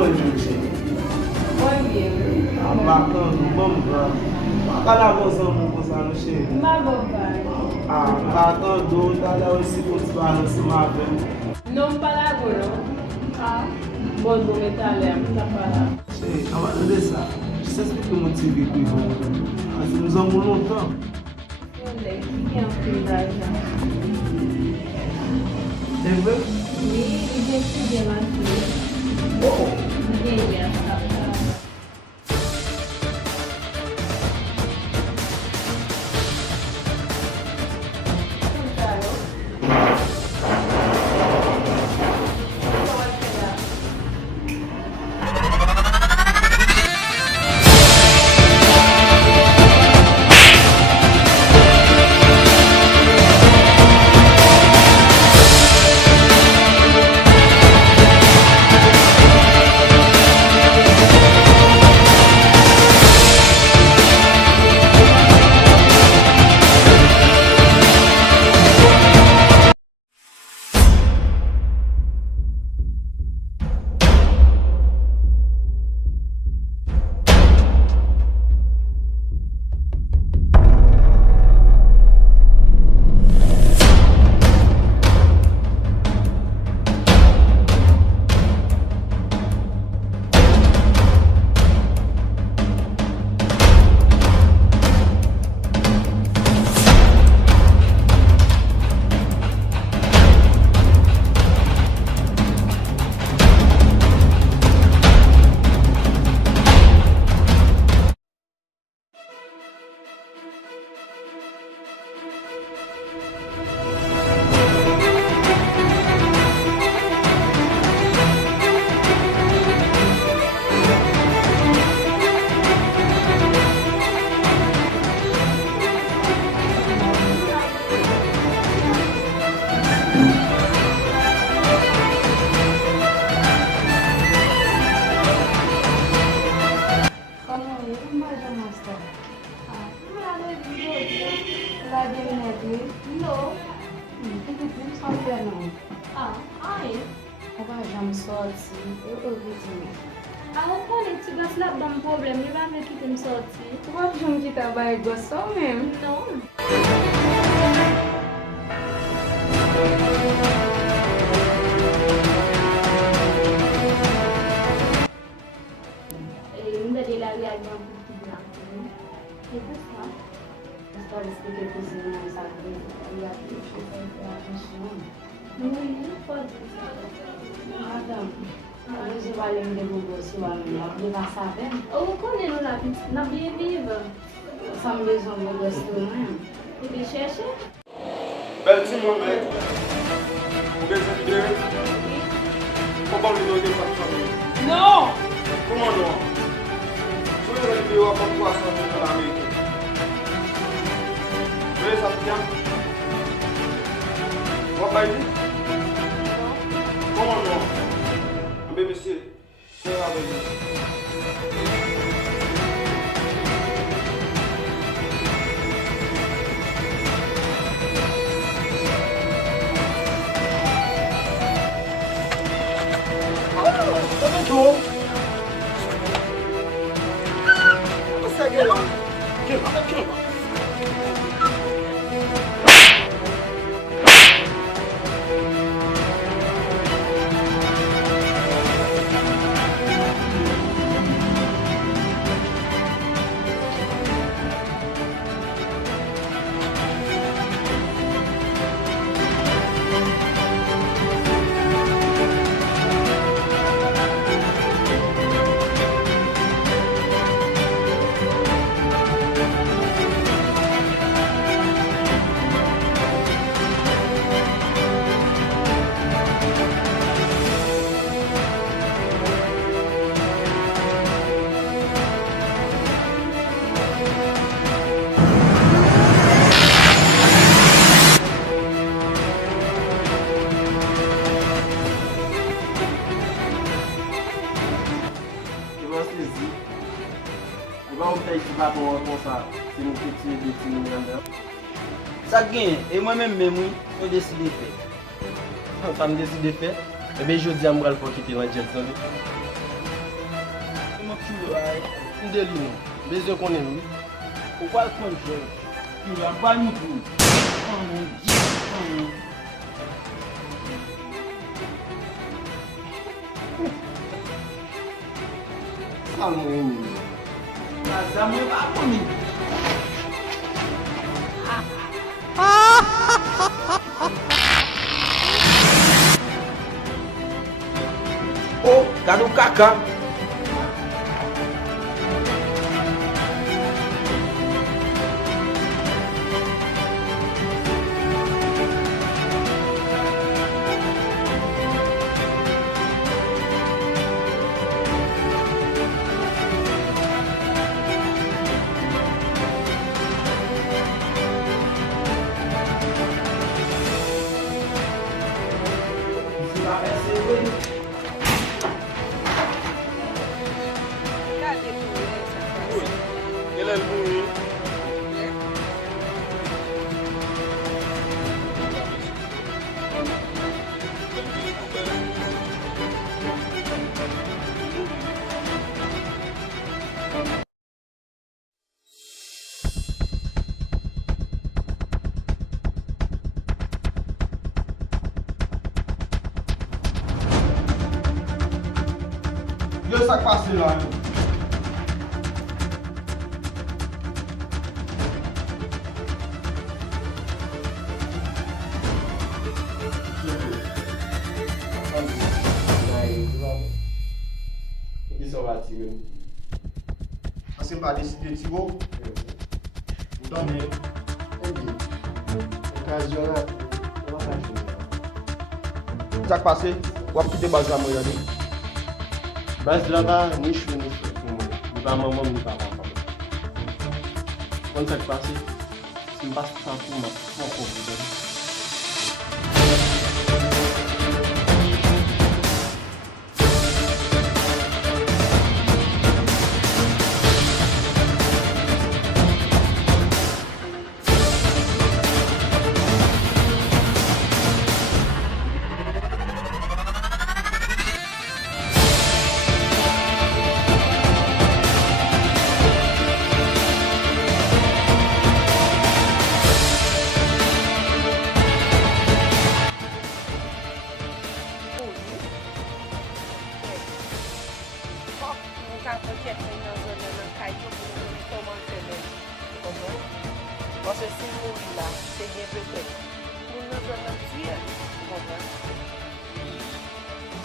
Comment je Muy bien. Bacana, vamos lá. Cada moção vamos passar no cheiro. Mas bobagem. Bacana, do tá lá esse continuar no cima bem. Não para agora. Bom, vou meter ali, tá para. Sim, agora dessa. Você sabe que eu motivei com isso? Mas nós vamos longtemps. Olha, que é um filho da gente. É vrai? Oui, j'ai étudié ma fille. Oh! J'ai bien ça. Não. Ai. Agora já me sorti. Eu vi também. Ako po, nagsigas lang bang problem? Di ba may kitim sorti? Huwag siyang kita ba gusto, ma'am? No. Hindi nila lagi ang pagkikilang ko. Ito sa? Basta expliquei por cima, não sabe? E a gente Não pode. nada. Talvez eu vá ler um Google se o aluno não vai saber. Oo, kunin mo natin. Nabibiba. Só mesmo eu gosto, né? Hindi sheshe? Bel ti moun mec. Ou bezen videyo? Kopan videyo de pat fami? Não! Koman non? Sou yon videyo apan 300 dolar Amerike. Veye sa pyan? Wap bay di? Koman non? Mbe mesye, se yon avè di. Tuh. Apa saya gelang? Gelang. Ça gagne, et moi-même, je décide de faire. Quand je décide de faire, et bien je dis à moi pour quitter la jet. Tu as une ligne. Besoin qu'on ait, oui. Pourquoi le prendre cher? Tu n'as pas nous tout. Oh mon Dieu. Ah mon. Ça me va pas mis. Oh, cadeau caca. Quel est le bruit? Yo, ça passe là. Ils sont attirés. On s'est pas décidé de tirer. Donc, occasion là, on va faire. Ça qui passe, on va quitter base là, moi, regardez. Base là-bas, ni chou, ni chou. Ni pas maman, ni pas papa. Quand ça qui passe, c'est une passe pour moi, pour vous. Parce que si nous là, c'est bien peut-être. Nous nous donnons Dieu, vous comprenez?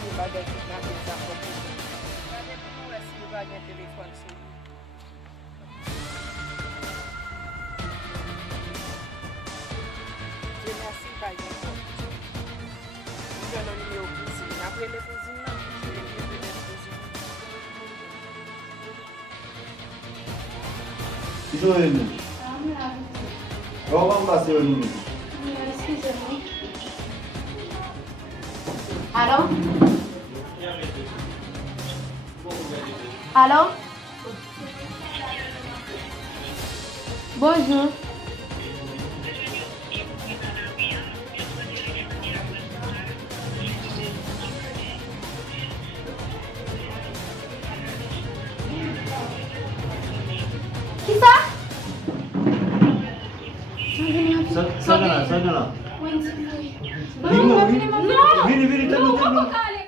C'est pas des trucs là, des affaires pour nous. Regardez pour nous, est-ce qu'il va y avoir un téléphone sur nous? Dieu merci, pas y avoir. Nous donnons un numéro cuisine. Après les cuisines, là, je vais bien peut-être cuisine. Ils sont venus. On va passer au numéro. Excusez-moi. Allô? Allô? Bonjour. Qui ça? Ça là. Oui. Vini, tell me.